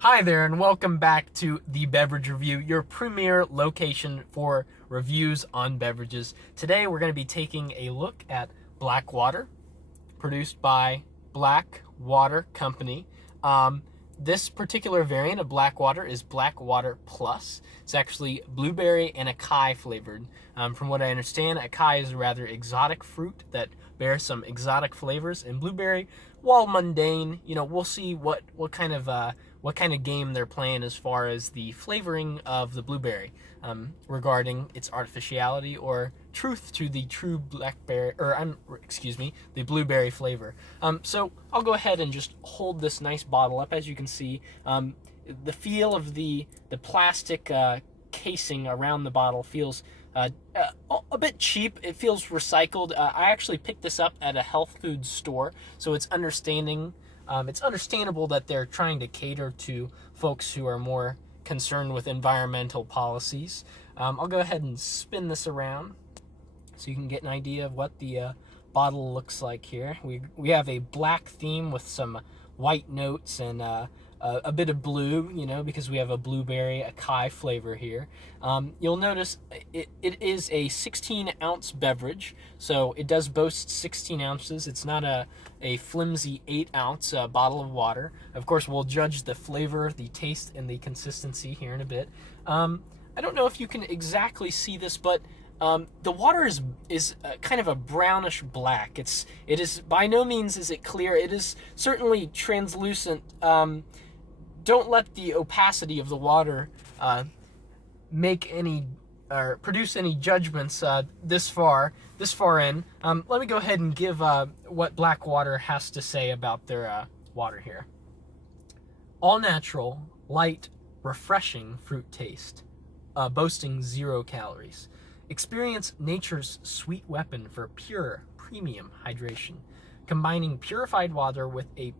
Hi there, and welcome back to the Beverage Review, your premier location for reviews on beverages. Today we're going to be taking a look at Blk Water, produced by Blk Water Company. This particular variant of Blk Water is Blk Water Plus. It's actually blueberry and acai flavored. From what I understand, acai is a rather exotic fruit that bears some exotic flavors, and blueberry, while mundane, we'll see what kind of game they're playing as far as the flavoring of the blueberry, regarding its artificiality or truth to the true the blueberry flavor. So I'll go ahead and just hold this nice bottle up. As you can see, the feel of the plastic casing around the bottle feels a bit cheap. It feels recycled. I actually picked this up at a health food store, so it's understandable that they're trying to cater to folks who are more concerned with environmental policies. I'll go ahead and spin this around so you can get an idea of what the bottle looks like here. We have a black theme with some white notes and a bit of blue, because we have a blueberry acai flavor here. You'll notice it is a 16-ounce beverage, so it does boast 16 ounces. It's not a flimsy 8-ounce bottle of water. Of course, we'll judge the flavor, the taste, and the consistency here in a bit. I don't know if you can exactly see this, but the water is kind of a brownish black. It is by no means is it clear. It is certainly translucent. Don't let the opacity of the water make any or produce any judgments this far in. Let me go ahead and give what Blk Water has to say about their water here. All natural, light, refreshing fruit taste, boasting 0 calories. Experience nature's sweet weapon for pure, premium hydration, combining purified water with a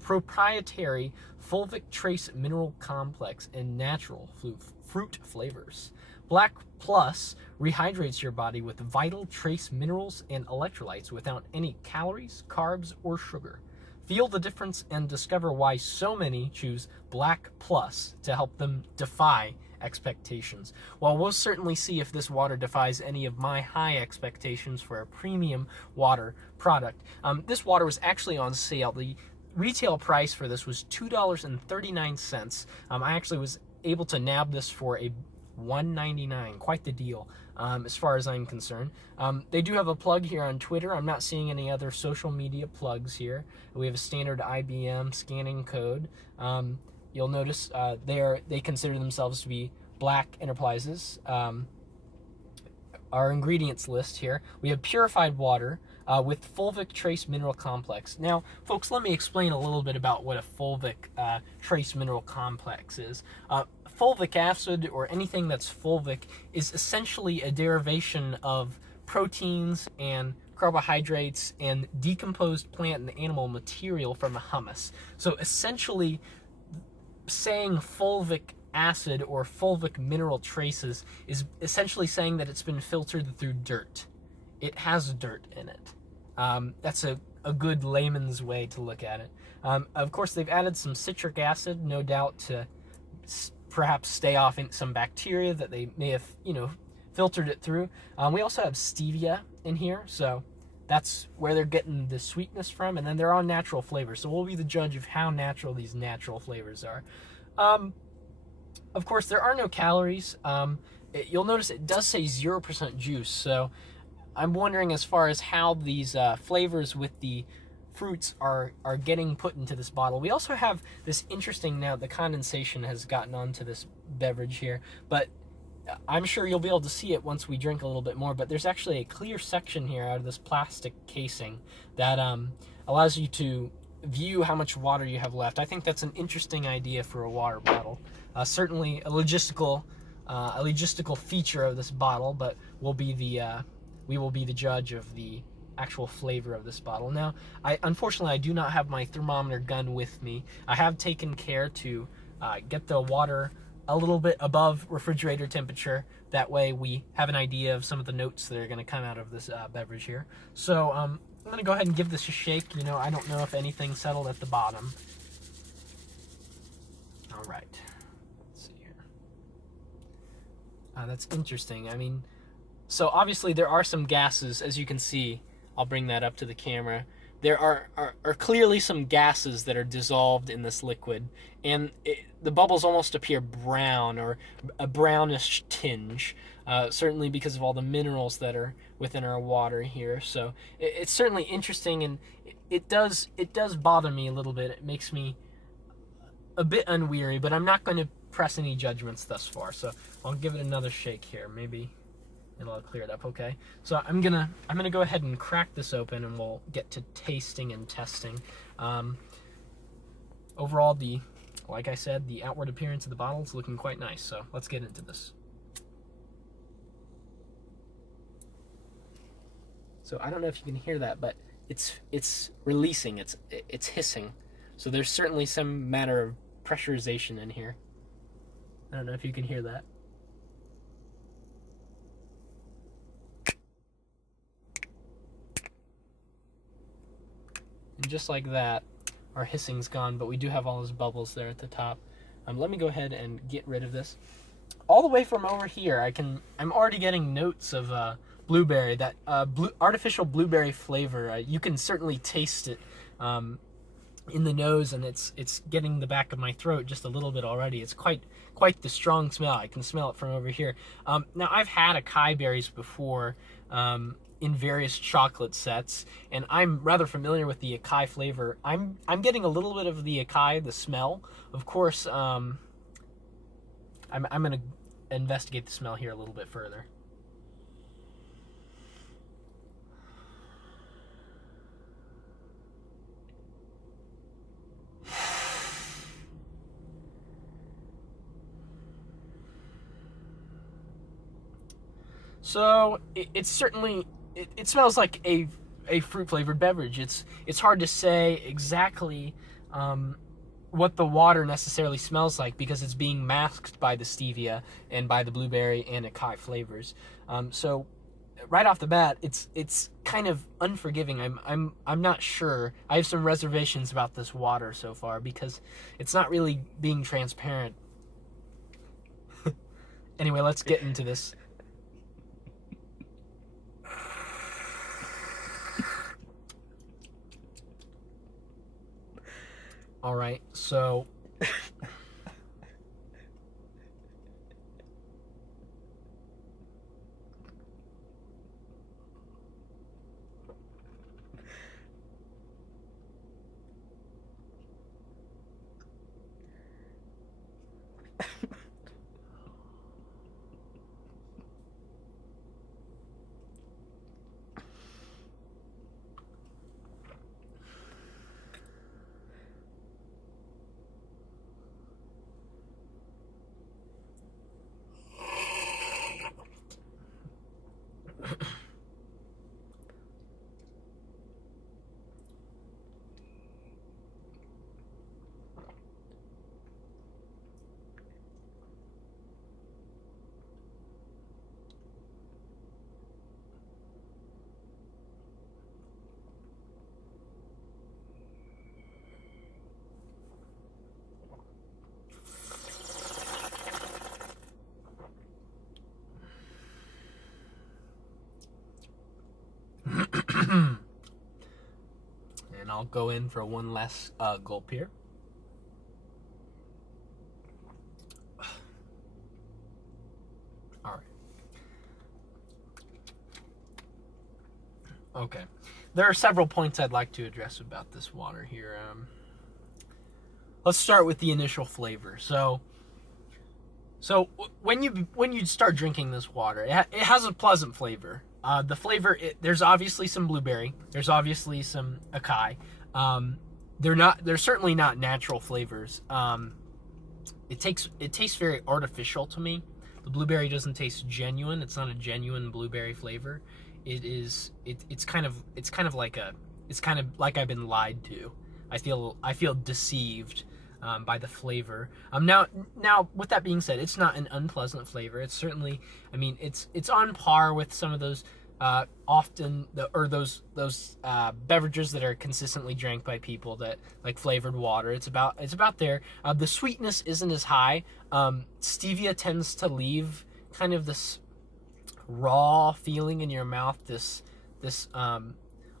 proprietary fulvic trace mineral complex and natural fruit flavors. Blk Plus rehydrates your body with vital trace minerals and electrolytes without any calories, carbs, or sugar. Feel the difference and discover why so many choose Blk Plus to help them defy expectations. Well, we'll certainly see if this water defies any of my high expectations for a premium water product. This water was actually on sale. The retail price for this was $2.39. I actually was able to nab this for a $1.99. Quite the deal, as far as I'm concerned. They do have a plug here on Twitter. I'm not seeing any other social media plugs here. We have a standard IBM scanning code. You'll notice they consider themselves to be Black Enterprises. Our ingredients list here. We have purified water with fulvic trace mineral complex. Now, folks, let me explain a little bit about what a fulvic trace mineral complex is. Fulvic acid, or anything that's fulvic, is essentially a derivation of proteins and carbohydrates and decomposed plant and animal material from a humus. So essentially, saying fulvic acid or fulvic mineral traces is essentially saying that it's been filtered through dirt. It has dirt in it. That's a good layman's way to look at it. Of course, they've added some citric acid, no doubt, to perhaps stay off some bacteria that they may have, filtered it through. We also have stevia in here, so that's where they're getting the sweetness from, and then they're all natural flavors, so we'll be the judge of how natural these natural flavors are. Of course, there are no calories. You'll notice it does say 0% juice, so I'm wondering as far as how these flavors with the fruits are getting put into this bottle. We also have this interesting, now the condensation has gotten onto this beverage here, but I'm sure you'll be able to see it once we drink a little bit more, but there's actually a clear section here out of this plastic casing that allows you to view how much water you have left. I think that's an interesting idea for a water bottle. Certainly a logistical feature of this bottle, but we will be the judge of the actual flavor of this bottle. Now, unfortunately, I do not have my thermometer gun with me. I have taken care to get the water a little bit above refrigerator temperature. That way we have an idea of some of the notes that are going to come out of this beverage here. So I'm going to go ahead and give this a shake. I don't know if anything settled at the bottom. All right. Let's see here. That's interesting. I mean, so obviously there are some gases, as you can see. I'll bring that up to the camera. There are clearly some gases that are dissolved in this liquid, and the bubbles almost appear brown or a brownish tinge, certainly because of all the minerals that are within our water here. So it's certainly interesting, and it does bother me a little bit. It makes me a bit unweary, but I'm not going to press any judgments thus far. So I'll give it another shake here, maybe it'll clear it up. Okay, so I'm gonna go ahead and crack this open, and we'll get to tasting and testing. Overall, like I said, the outward appearance of the bottle is looking quite nice. So let's get into this. So I don't know if you can hear that, but it's releasing. It's hissing. So there's certainly some matter of pressurization in here. I don't know if you can hear that. And just like that, our hissing's gone, but we do have all those bubbles there at the top. Let me go ahead and get rid of this. All the way from over here, I'm already getting notes of blueberry, that artificial blueberry flavor. You can certainly taste it in the nose, and it's getting the back of my throat just a little bit already. It's quite the strong smell. I can smell it from over here. Now, I've had acai berries before, in various chocolate sets, and I'm rather familiar with the acai flavor. I'm getting a little bit of the acai, the smell. Of course, I'm going to investigate the smell here a little bit further. So it's certainly it smells like a fruit flavored beverage. It's hard to say exactly what the water necessarily smells like because it's being masked by the stevia and by the blueberry and acai flavors. So right off the bat, it's kind of unforgiving. I'm not sure. I have some reservations about this water so far because it's not really being transparent. Anyway, let's get into this. All right, so and I'll go in for one last gulp here. All right. Okay. There are several points I'd like to address about this water here. Let's start with the initial flavor. So when you start drinking this water, it has a pleasant flavor. The flavor, there's obviously some blueberry. There's obviously some acai. They're certainly not natural flavors. It tastes very artificial to me. The blueberry doesn't taste genuine. It's not a genuine blueberry flavor. It's kind of like I've been lied to. I feel deceived by the flavor. Now, with that being said, it's not an unpleasant flavor. It's certainly, I mean, it's on par with some of those often those beverages that are consistently drank by people, that like flavored water. It's about there. The sweetness isn't as high. Stevia tends to leave kind of this raw feeling in your mouth, this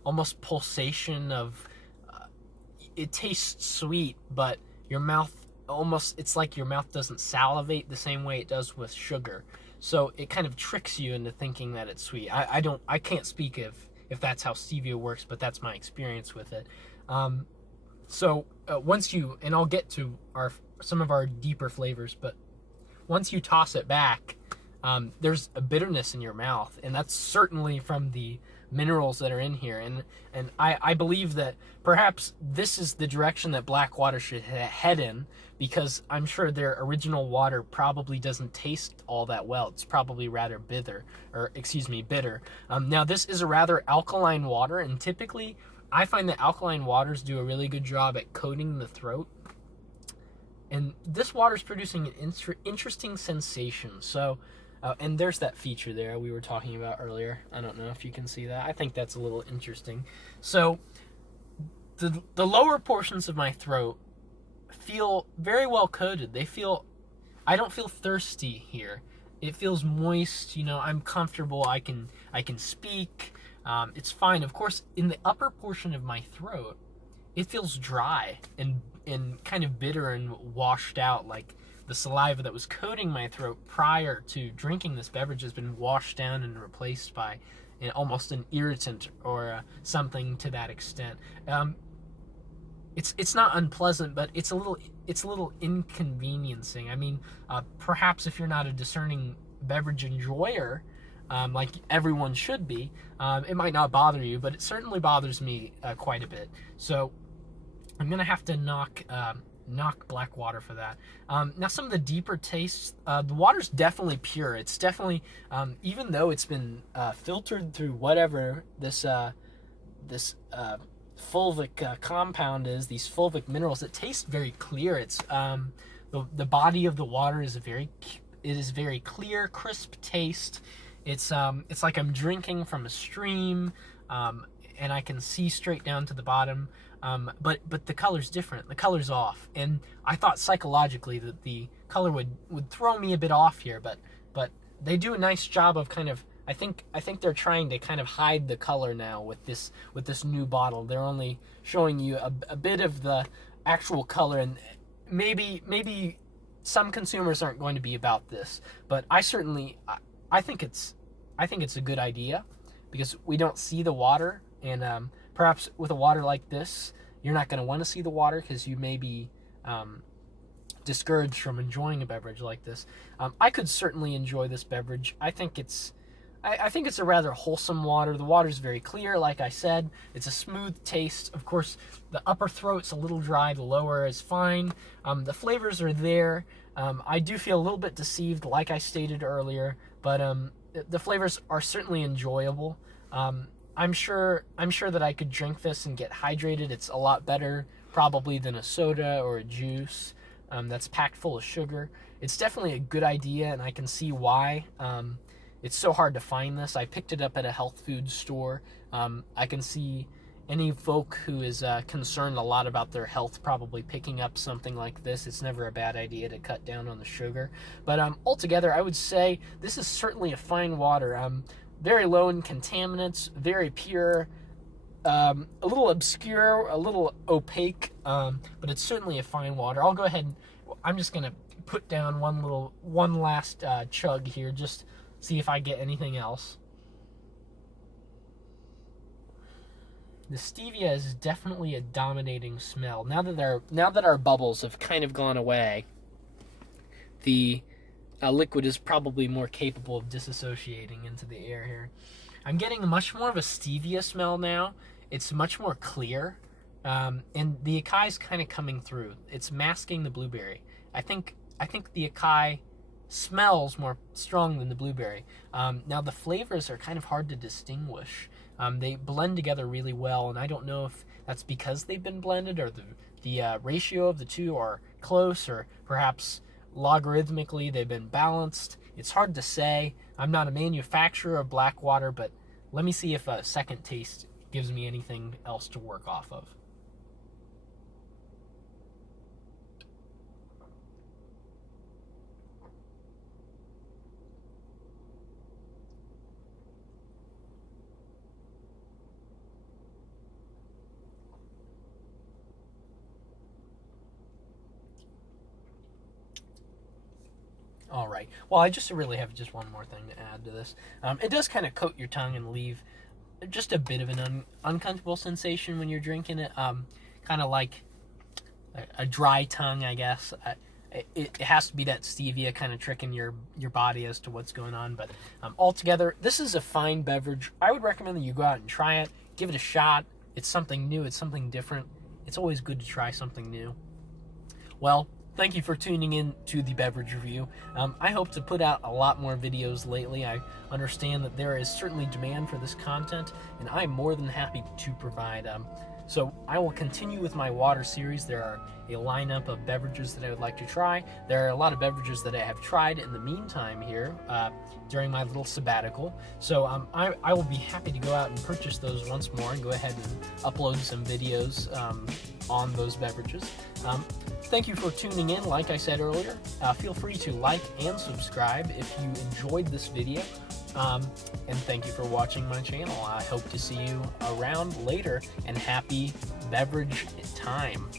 almost pulsation of it tastes sweet, but your mouth it's like your mouth doesn't salivate the same way it does with sugar. So it kind of tricks you into thinking that it's sweet. I can't speak if that's how stevia works, but that's my experience with it. Once you, and I'll get to some of our deeper flavors, but once you toss it back, there's a bitterness in your mouth, and that's certainly from the minerals that are in here. And I believe that perhaps this is the direction that Blk Water should head in, because I'm sure their original water probably doesn't taste all that well. It's probably rather bitter. Now this is a rather alkaline water, and typically I find that alkaline waters do a really good job at coating the throat. And this water is producing an interesting sensation. So, and there's that feature there we were talking about earlier. I don't know if you can see that. I think that's a little interesting. So, the lower portions of my throat feel very well coated. I don't feel thirsty here. It feels moist. I'm comfortable. I can speak. It's fine. Of course, in the upper portion of my throat, it feels dry and kind of bitter and washed out, like the saliva that was coating my throat prior to drinking this beverage has been washed down and replaced by almost an irritant or something to that extent. It's not unpleasant, but it's a little inconveniencing. I mean, perhaps if you're not a discerning beverage enjoyer, like everyone should be, it might not bother you, but it certainly bothers me quite a bit. So I'm gonna have to knock Blk Water for that. Now some of the deeper tastes, the water's definitely pure. It's definitely, even though it's been filtered through whatever this fulvic compound is, these fulvic minerals, it tastes very clear. It's the body of the water is very clear, crisp taste. It's like I'm drinking from a stream, and I can see straight down to the bottom. But the color's different. The color's off, and I thought psychologically that the color would throw me a bit off here, but they do a nice job of kind of. I think they're trying to kind of hide the color now with this new bottle. They're only showing you a bit of the actual color, and maybe some consumers aren't going to be about this, but I think it's a good idea, because we don't see the water, and perhaps with a water like this, you're not going to want to see the water because you may be discouraged from enjoying a beverage like this. I could certainly enjoy this beverage. I think it's a rather wholesome water. The water's very clear, like I said. It's a smooth taste. Of course, the upper throat's a little dry. The lower is fine. The flavors are there. I do feel a little bit deceived, like I stated earlier, but the flavors are certainly enjoyable. I'm sure that I could drink this and get hydrated. It's a lot better probably than a soda or a juice that's packed full of sugar. It's definitely a good idea, and I can see why it's so hard to find this. I picked it up at a health food store. I can see any folk who is concerned a lot about their health probably picking up something like this. It's never a bad idea to cut down on the sugar. But altogether, I would say this is certainly a fine water. Very low in contaminants, very pure, a little obscure, a little opaque, but it's certainly a fine water. I'll go ahead and I'm just going to put down one last chug here, just see if I get anything else. The stevia is definitely a dominating smell. Now that our bubbles have kind of gone away, the liquid is probably more capable of disassociating into the air here. I'm getting much more of a stevia smell now. It's much more clear, and the acai's kind of coming through. It's masking the blueberry. I think the acai smells more strong than the blueberry. Now the flavors are kind of hard to distinguish. They blend together really well, and I don't know if that's because they've been blended or the ratio of the two are close, or perhaps logarithmically they've been balanced. It's hard to say. I'm not a manufacturer of Blk Water, but let me see if a second taste gives me anything else to work off of. All right. Well, I just really have just one more thing to add to this. It does kind of coat your tongue and leave just a bit of an uncomfortable sensation when you're drinking it. Kind of like a dry tongue, I guess. It has to be that stevia kind of tricking your body as to what's going on. But altogether, this is a fine beverage. I would recommend that you go out and try it. Give it a shot. It's something new. It's something different. It's always good to try something new. Well, thank you for tuning in to the beverage review. I hope to put out a lot more videos lately. I understand that there is certainly demand for this content, and I'm more than happy to provide. So I will continue with my water series. There are a lineup of beverages that I would like to try. There are a lot of beverages that I have tried in the meantime here during my little sabbatical. So I will be happy to go out and purchase those once more and go ahead and upload some videos on those beverages. Thank you for tuning in. Like I said earlier, feel free to like and subscribe if you enjoyed this video. And thank you for watching my channel. I hope to see you around later, and happy beverage time.